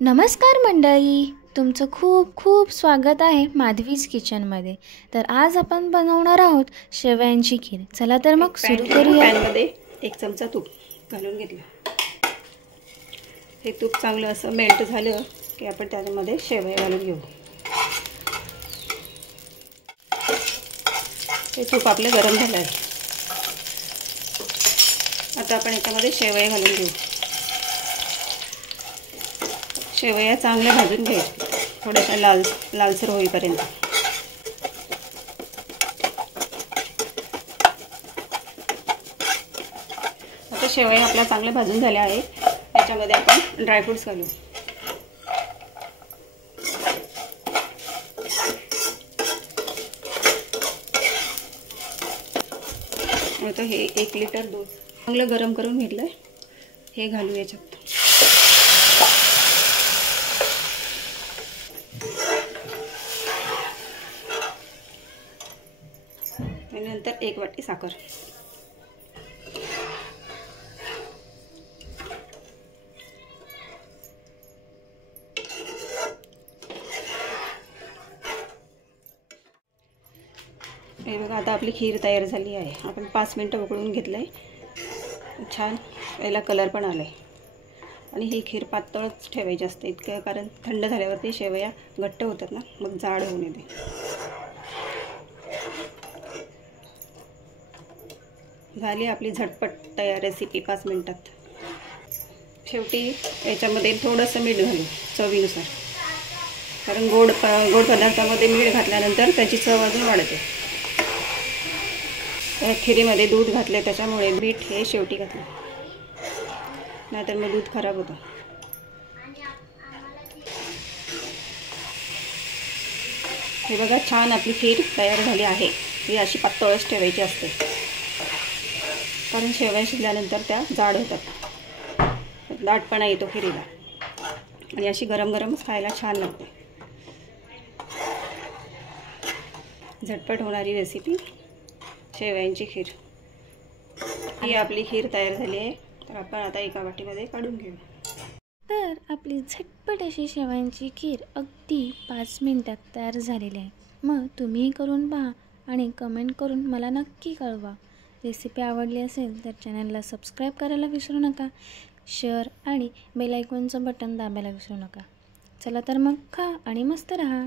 नमस्कार मंडळी, तुमचं खूप खूप स्वागत आहे माधवीज किचनमध्ये। तर आज आपण बनवणार आहोत शेवयांची खीर। चला तर मग सुरू करूया। पॅनमध्ये 1 चमचा तूप घालून घेतलं। हे तूप चांगलं असं मेल्ट झालं की आपण त्यामध्ये शेवया घालून घेऊ। हे तूप आपलं गरम झालं आहे। आता आपण याच्यामध्ये शेवया घालून घेऊ। शेवया चांगल्या भाजून घ्यायच्या, थोड्याशा लालसर होईपर्यंत। आता शेवया आपल्या चांगल्या भाजून झाल्या आहेत। त्याच्यामध्ये आपण ड्रायफ्रुट्स घालू। आता हे 1 लिटर दूध चांगलं गरम करून घेतलंय, हे घालू याच्यात। नंतर 1 वाटी साखर। हे बघा, आता आपली खीर तयार झाली आहे। आपण 5 मिनिटं उकळून घेतलंय। छान याला कलर पण आलाय। आणि ही खीर पातळच ठेवायची असते इतकं, कारण थंड झाल्यावरती शेवया घट्ट होतात ना, मग जाड होऊन येते। झाली आपली झटपट तयार रेसिपी 5 मिनिटात। शेवटी याच्यामध्ये थोडंसं मीठ घालू चवीनुसार, कारण गोड पदार्थामध्ये मीठ घातल्यानंतर त्याची चव अजून वाढते। त्या खिरीमध्ये दूध घातले त्याच्यामुळे मीठ हे शेवटी घातलं, नाहीतर मग दूध खराब होतं। हे बघा, छान आपली खीर तयार झाली आहे। ही अशी पातळच ठेवायची असते, कारण शेवया शिजल्यानंतर त्या जाड होतात, दाटपणा येतो खिरीला। आणि अशी गरम गरमच खायला छान लागते। झटपट होणारी रेसिपी शेवयांची खीर। ही आपली खीर तयार झाली आहे। तर आपण आता एका वाटीमध्ये काढून घेऊ। तर आपली झटपट अशी शेवयांची खीर अगदी 5 मिनिटात तयार झालेली आहे। मग तुम्ही करून पहा आणि कमेंट करून मला नक्की कळवा। रेसिपी आवडली असेल तर चॅनलला सबस्क्राईब करायला विसरू नका। शेअर आणि बेल आयकॉनचं बटन दाबायला विसरू नका। चला तर मग खा आणि मस्त रहा।